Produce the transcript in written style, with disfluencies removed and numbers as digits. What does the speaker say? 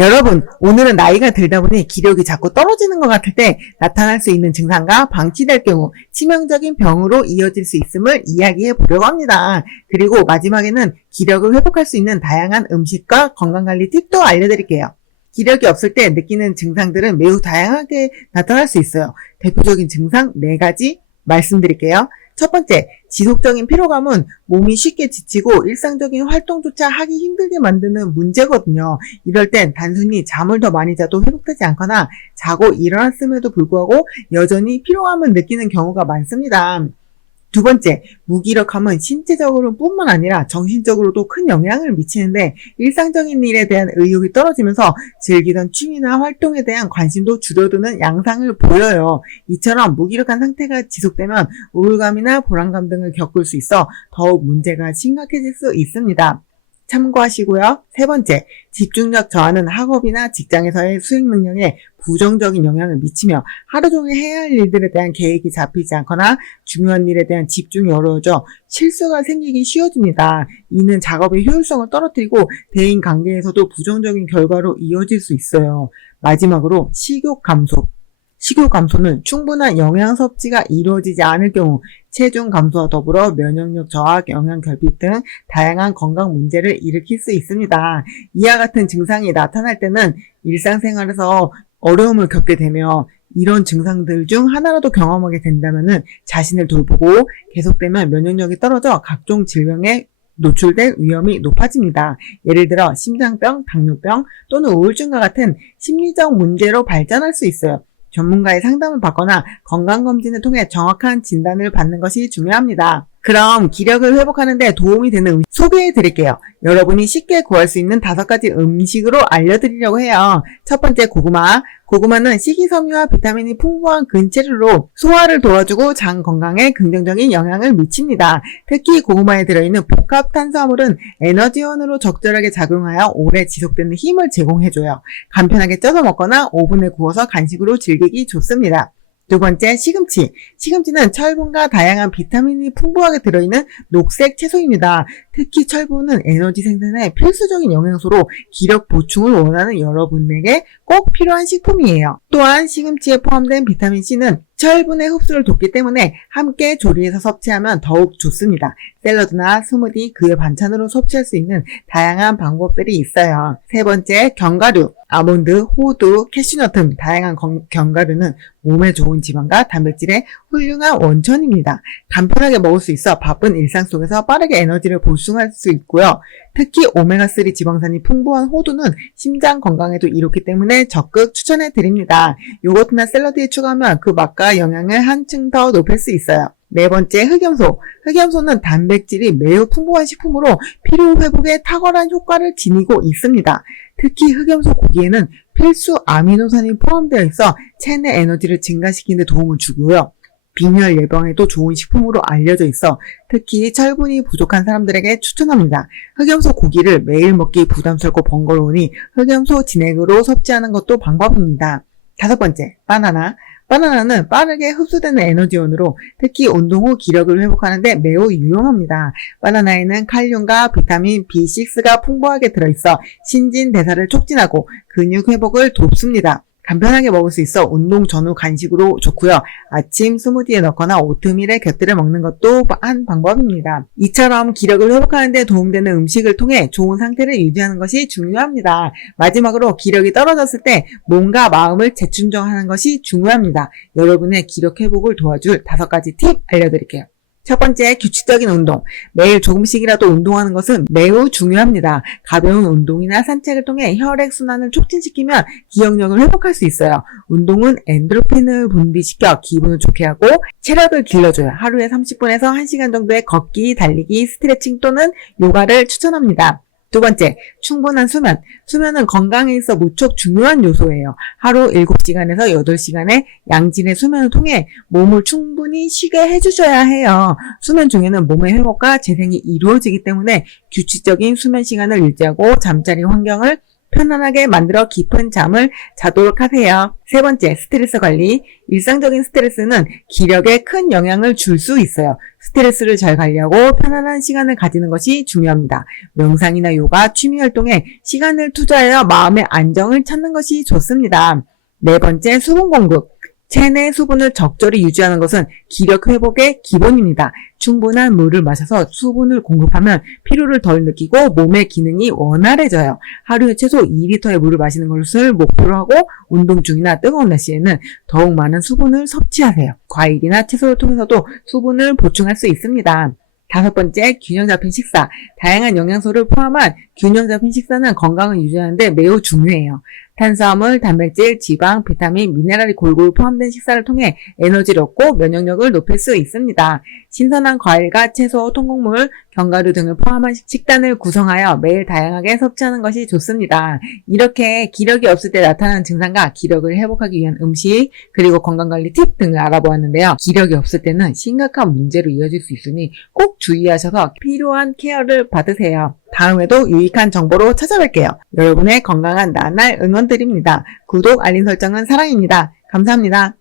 여러분, 오늘은 나이가 들다 보니 기력이 자꾸 떨어지는 것 같을 때 나타날 수 있는 증상과 방치될 경우 치명적인 병으로 이어질 수 있음을 이야기해 보려고 합니다. 그리고 마지막에는 기력을 회복할 수 있는 다양한 음식과 건강관리 팁도 알려드릴게요. 기력이 없을 때 느끼는 증상들은 매우 다양하게 나타날 수 있어요. 대표적인 증상 4가지 말씀드릴게요. 첫 번째, 지속적인 피로감은 몸이 쉽게 지치고 일상적인 활동조차 하기 힘들게 만드는 문제거든요. 이럴 땐 단순히 잠을 더 많이 자도 회복되지 않거나 자고 일어났음에도 불구하고 여전히 피로감을 느끼는 경우가 많습니다. 두 번째, 무기력함은 신체적으로 뿐만 아니라 정신적으로도 큰 영향을 미치는데 일상적인 일에 대한 의욕이 떨어지면서 즐기던 취미나 활동에 대한 관심도 줄어드는 양상을 보여요. 이처럼 무기력한 상태가 지속되면 우울감이나 불안감 등을 겪을 수 있어 더욱 문제가 심각해질 수 있습니다. 참고하시고요. 세 번째, 집중력 저하는 학업이나 직장에서의 수행 능력에 부정적인 영향을 미치며 하루 종일 해야 할 일들에 대한 계획이 잡히지 않거나 중요한 일에 대한 집중이 어려워져 실수가 생기기 쉬워집니다. 이는 작업의 효율성을 떨어뜨리고 대인 관계에서도 부정적인 결과로 이어질 수 있어요. 마지막으로 식욕 감소. 식욕 감소는 충분한 영양 섭취가 이루어지지 않을 경우 체중 감소와 더불어 면역력 저하, 영양 결핍 등 다양한 건강 문제를 일으킬 수 있습니다. 이와 같은 증상이 나타날 때는 일상생활에서 어려움을 겪게 되며 이런 증상들 중 하나라도 경험하게 된다면 자신을 돌보고 계속되면 면역력이 떨어져 각종 질병에 노출될 위험이 높아집니다. 예를 들어 심장병, 당뇨병 또는 우울증과 같은 심리적 문제로 발전할 수 있어요. 전문가의 상담을 받거나 건강검진을 통해 정확한 진단을 받는 것이 중요합니다. 그럼 기력을 회복하는 데 도움이 되는 음식 소개해 드릴게요. 여러분이 쉽게 구할 수 있는 5가지 음식으로 알려드리려고 해요. 첫 번째, 고구마. 고구마는 식이섬유와 비타민이 풍부한 근체류로 소화를 도와주고 장 건강에 긍정적인 영향을 미칩니다. 특히 고구마에 들어있는 복합 탄수화물은 에너지원으로 적절하게 작용하여 오래 지속되는 힘을 제공해줘요. 간편하게 쪄서 먹거나 오븐에 구워서 간식으로 즐기기 좋습니다. 두 번째, 시금치. 시금치는 철분과 다양한 비타민이 풍부하게 들어있는 녹색 채소입니다. 특히 철분은 에너지 생산에 필수적인 영양소로 기력 보충을 원하는 여러분에게 꼭 필요한 식품이에요. 또한 시금치에 포함된 비타민C는 철분의 흡수를 돕기 때문에 함께 조리해서 섭취하면 더욱 좋습니다. 샐러드나 스무디, 그의 반찬으로 섭취할 수 있는 다양한 방법들이 있어요. 세 번째, 견과류. 아몬드, 호두, 캐슈넛 등 다양한 견과류는 몸에 좋은 지방과 단백질의 훌륭한 원천입니다. 간편하게 먹을 수 있어 바쁜 일상 속에서 빠르게 에너지를 보충할 수 있고요. 특히 오메가3 지방산이 풍부한 호두는 심장 건강에도 이롭기 때문에 적극 추천해 드립니다. 요거트나 샐러드에 추가하면 그 맛과 영양을 한층 더 높일 수 있어요. 네 번째, 흑염소. 흑염소는 단백질이 매우 풍부한 식품으로 피로 회복에 탁월한 효과를 지니고 있습니다. 특히 흑염소 고기에는 필수 아미노산이 포함되어 있어 체내 에너지를 증가시키는 데 도움을 주고요. 빈혈 예방에도 좋은 식품으로 알려져 있어 특히 철분이 부족한 사람들에게 추천합니다. 흑염소 고기를 매일 먹기 부담스럽고 번거로우니 흑염소 진액으로 섭취하는 것도 방법입니다. 다섯 번째, 바나나. 바나나는 빠르게 흡수되는 에너지원으로 특히 운동 후 기력을 회복하는 데 매우 유용합니다. 바나나에는 칼륨과 비타민 B6가 풍부하게 들어있어 신진대사를 촉진하고 근육 회복을 돕습니다. 간편하게 먹을 수 있어 운동 전후 간식으로 좋고요. 아침 스무디에 넣거나 오트밀에 곁들여 먹는 것도 한 방법입니다. 이처럼 기력을 회복하는 데 도움되는 음식을 통해 좋은 상태를 유지하는 것이 중요합니다. 마지막으로 기력이 떨어졌을 때 몸과 마음을 재충전하는 것이 중요합니다. 여러분의 기력 회복을 도와줄 5가지 팁 알려드릴게요. 첫 번째, 규칙적인 운동. 매일 조금씩이라도 운동하는 것은 매우 중요합니다. 가벼운 운동이나 산책을 통해 혈액순환을 촉진시키면 기억력을 회복할 수 있어요. 운동은 엔도르핀을 분비시켜 기분을 좋게 하고 체력을 길러줘요. 하루에 30분에서 1시간 정도의 걷기, 달리기, 스트레칭 또는 요가를 추천합니다. 두 번째, 충분한 수면. 수면은 건강에 있어 무척 중요한 요소예요. 하루 7시간에서 8시간의 양질의 수면을 통해 몸을 충분히 쉬게 해주셔야 해요. 수면 중에는 몸의 회복과 재생이 이루어지기 때문에 규칙적인 수면 시간을 유지하고 잠자리 환경을 편안하게 만들어 깊은 잠을 자도록 하세요. 세 번째, 스트레스 관리. 일상적인 스트레스는 기력에 큰 영향을 줄 수 있어요. 스트레스를 잘 관리하고 편안한 시간을 가지는 것이 중요합니다. 명상이나 요가, 취미 활동에 시간을 투자하여 마음의 안정을 찾는 것이 좋습니다. 네 번째, 수분 공급. 체내 수분을 적절히 유지하는 것은 기력 회복의 기본입니다. 충분한 물을 마셔서 수분을 공급하면 피로를 덜 느끼고 몸의 기능이 원활해져요. 하루에 최소 2리터의 물을 마시는 것을 목표로 하고 운동 중이나 뜨거운 날씨에는 더욱 많은 수분을 섭취하세요. 과일이나 채소를 통해서도 수분을 보충할 수 있습니다. 다섯 번째, 균형 잡힌 식사. 다양한 영양소를 포함한 균형 잡힌 식사는 건강을 유지하는 데 매우 중요해요. 탄수화물, 단백질, 지방, 비타민, 미네랄이 골고루 포함된 식사를 통해 에너지를 얻고 면역력을 높일 수 있습니다. 신선한 과일과 채소, 통곡물, 견과류 등을 포함한 식단을 구성하여 매일 다양하게 섭취하는 것이 좋습니다. 이렇게 기력이 없을 때 나타나는 증상과 기력을 회복하기 위한 음식, 그리고 건강관리 팁 등을 알아보았는데요. 기력이 없을 때는 심각한 문제로 이어질 수 있으니 꼭 주의하셔서 필요한 케어를 받으세요. 다음에도 유익한 정보로 찾아뵐게요. 여러분의 건강한 나날 응원드립니다. 구독, 알림 설정은 사랑입니다. 감사합니다.